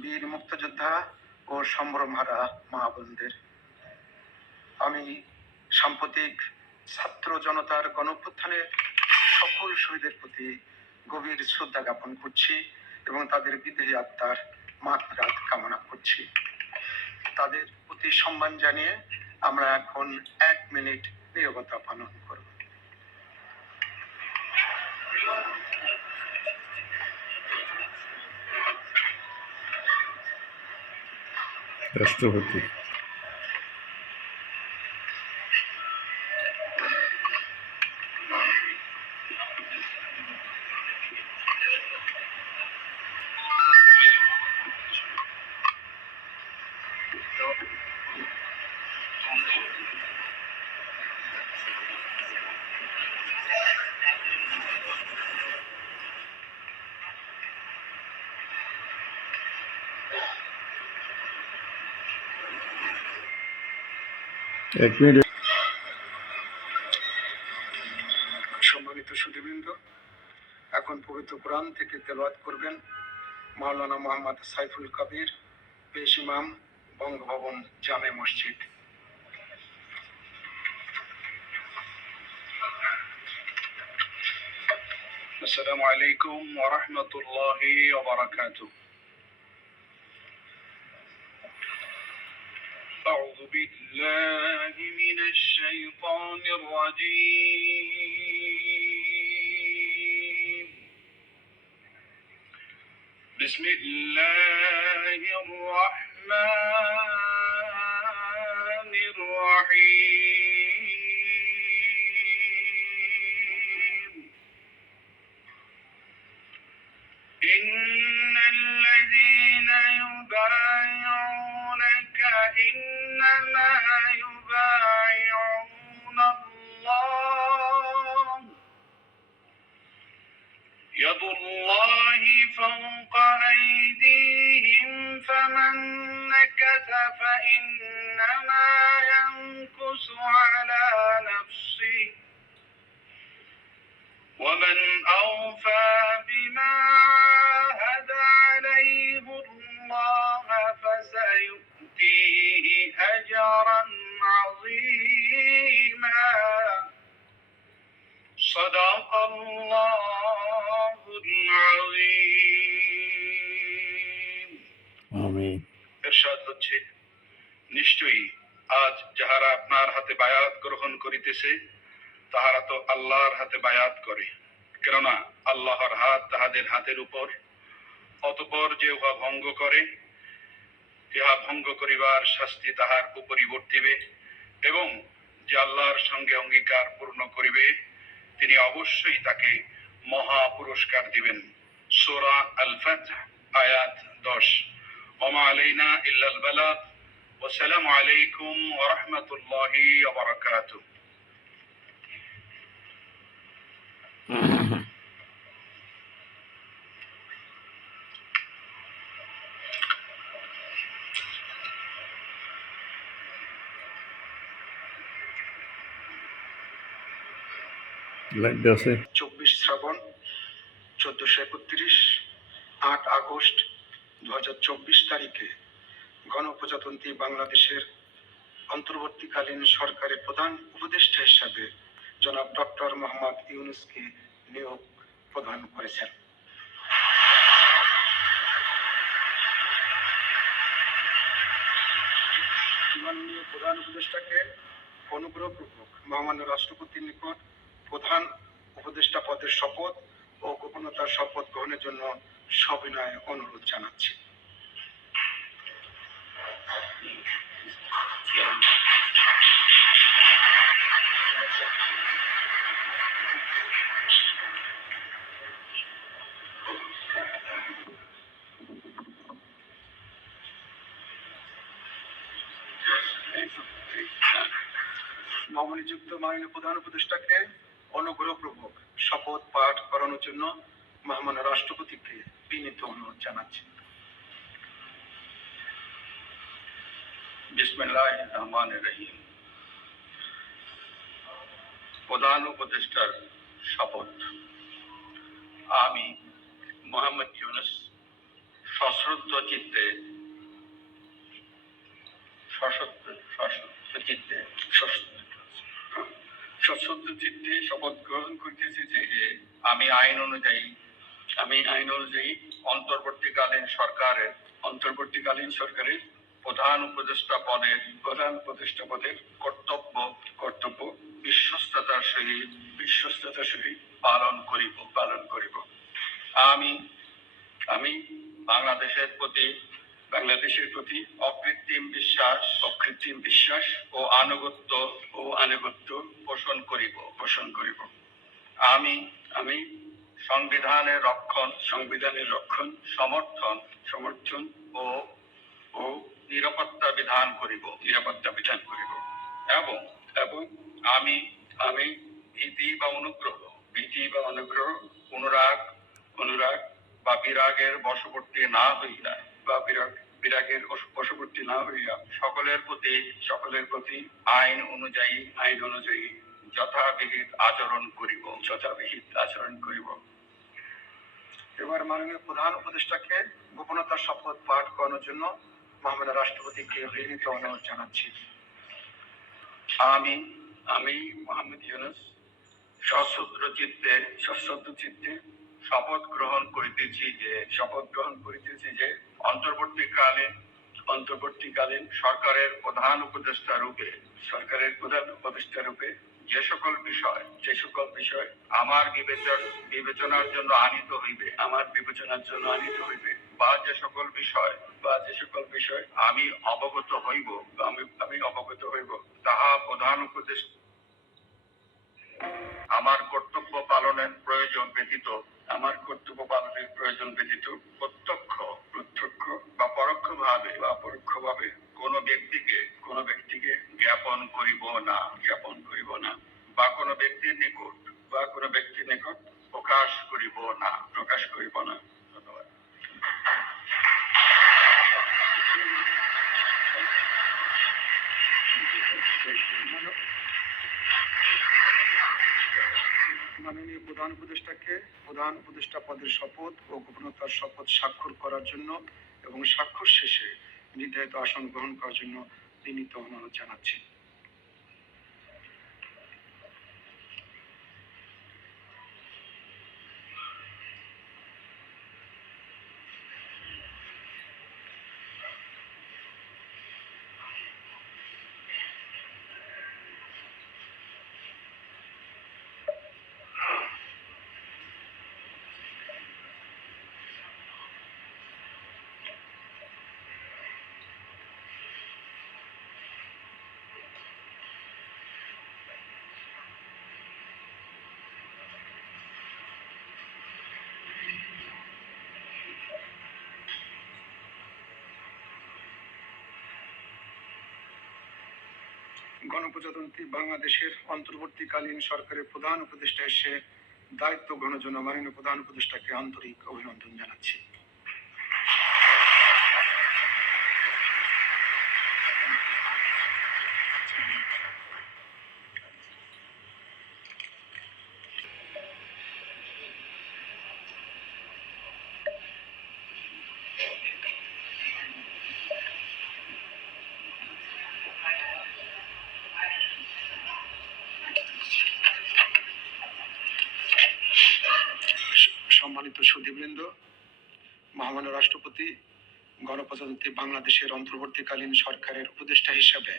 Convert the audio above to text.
বীর মুক্তিযোদ্ধা ও সম্ভ্রমহারা মা বোনদের, আমি সাম্প্রতিক ছাত্র জনতার গণঅভ্যুত্থানে সকল শহীদের প্রতি গভীর শ্রদ্ধা জ্ঞাপন করছি এবং তাদের বিদেহী আত্মার মাগফিরাত কামনা করছি। তাদের প্রতি সম্মান জানিয়ে আমরা এখন 1 মিনিট নীরবতা পালন করব। রাষ্ট্রপতি। সম্মানিত সুধীবৃন্দ, এখন পবিত্র কোরআন থেকে তেলাওয়াত করবেন মাওলানা মোহাম্মদ সাইফুল কবির, পেশ ইমাম, বঙ্গভবন জামে মসজিদ। আসসালামু আলাইকুম ওয়া রাহমাতুল্লাহি ওয়া বারাকাতুহু। আউযু বিল্লাহি মিনাশ শাইতানির রাজীম। বিসমিল্লাহির রাহমানির রাহিম। إن الذين يبايعونك إنما يبايعون الله يد الله فوق أيديهم فمن نكث فإنما ينكث على نفسه ومن أوفى بما عاهد عليه الله فسيؤتيه أجرا عظيما صدق الله العظيم। আমিন। ইরশাদ হচ্ছে, নিশ্চয়ই আজ যাহারা আপনার হাতে বায়াত গ্রহণ করিতেছে তাহারা তো আল্লাহর হাতে বায়াত করে, কেননা আল্লাহর হাত তাহাদের হাতের উপর। অতঃপর যে উহা ভঙ্গ করে, ইহা ভঙ্গ করিবার শাস্তি তাহার উপরই বর্তিবে, এবং যে আল্লাহর সঙ্গে অঙ্গীকার পূর্ণ করিবে তিনি অবশ্যই তাকে মহা পুরস্কার দিবেন। সূরা আল ফাতহ আয়াত 10। ওমা আলাইনা ইল্লাল বালাগ। ওয়াসসালামু আলাইকুম ওয়া রাহমাতুল্লাহি ওয়া বারাকাতুহু। লাইট আছে। 24 শ্রাবণ 1431, 8 আগস্ট 2024 তারিখে গণপ্রজাতন্ত্রী বাংলাদেশের অন্তর্বর্তীকালীন সরকারের প্রধান উপদেষ্টা হিসাবে জনাব ডক্টর মোহাম্মদ ইউনূসকে নিয়োগ প্রদান করেছেন। মাননীয় প্রধান উপদেষ্টাকে অনুগ্রহপূর্বক মহামান্য রাষ্ট্রপতির নিকট প্রধান উপদেষ্টা পদের শপথ ও গোপনতার শপথ গ্রহণের জন্য সবিনয় অনুরোধ জানাচ্ছি। নবনিযুক্ত মাননীয় প্রধান উপদেষ্টাকে অনুগ্রহপূর্বক শপথ পাঠ করানোর জন্য মহামান্য রাষ্ট্রপতিকে বিনীত অনুরোধ জানাচ্ছি। বিসমিল্লাহির রহমানির রহিম। প্রধান উপদেষ্টার শপথ। আমি মোহাম্মদ ইউনূস সশ্রদ্ধ চিত্তে সশ্রদ্ধ চিত্তে শপথ গ্রহণ করিতেছি যে আমি আইন অনুযায়ী অন্তর্বর্তীকালীন সরকারের প্রধান উপদেষ্টা পদের কর্তব্য বিশ্বস্ততার সহিত পালন করিব। আমি বাংলাদেশের প্রতি অকৃত্রিম বিশ্বাস ও আনুগত্য পোষণ করিব। আমি সংবিধানের রক্ষণ সমর্থন ও নিরাপত্তা বিধান করিব এবং আমি ভীতি বা অনুগ্রহ অনুরাগ বা বিরাগের বশবর্তী না হইয়া সকলের প্রতি আইন অনুযায়ী যথাবিহিত আচরণ করিব। এবার মাননীয় প্রধান উপদেষ্টাকে গোপনতার শপথ পাঠ করানোর জন্য মহামান্য রাষ্ট্রপতিকে বিনীত অনুরোধ জানাচ্ছি। আমি মোহাম্মদ ইউনূস সশ্রদ্ধ চিত্তে শপথ গ্রহণ করিতেছি যে অন্তর্বর্তীকালীন সরকারের প্রধান উপদেষ্টা রূপে যে সকল বিষয় আমার বিবেচনার জন্য আনিত হইবে বা যে সকল বিষয় আমি অবগত হইব তাহা প্রধান উপদেষ্টা আমার কর্তব্য পালনের প্রয়োজন ব্যতীত প্রত্যক্ষ বা পরোক্ষভাবে কোনো ব্যক্তিকে জ্ঞাপন করিব না বা কোনো ব্যক্তির নিকট প্রকাশ করিব না। ধন্যবাদ। মাননীয় প্রধান উপদেষ্টাকে প্রধান উপদেষ্টা পদের শপথ ও গোপনতার শপথ স্বাক্ষর করার জন্য এবং স্বাক্ষর শেষে নির্ধারিত আসন গ্রহণ করার জন্য বিনীত অনুরোধ জানাচ্ছি। গণপ্রজাতন্ত্রী বাংলাদেশের অন্তর্বর্তীকালীন সরকারের প্রধান উপদেষ্টা এসে দায়িত্ব গ্রহণের জন্য মাননীয় প্রধান উপদেষ্টাকে আন্তরিক অভিনন্দন জানাচ্ছি। সম্মানিত সুধীবৃন্দ, মহামান্য রাষ্ট্রপতি গণপ্রজাতন্ত্রী বাংলাদেশের অন্তর্বর্তীকালীন সরকারের উপদেষ্টা হিসাবে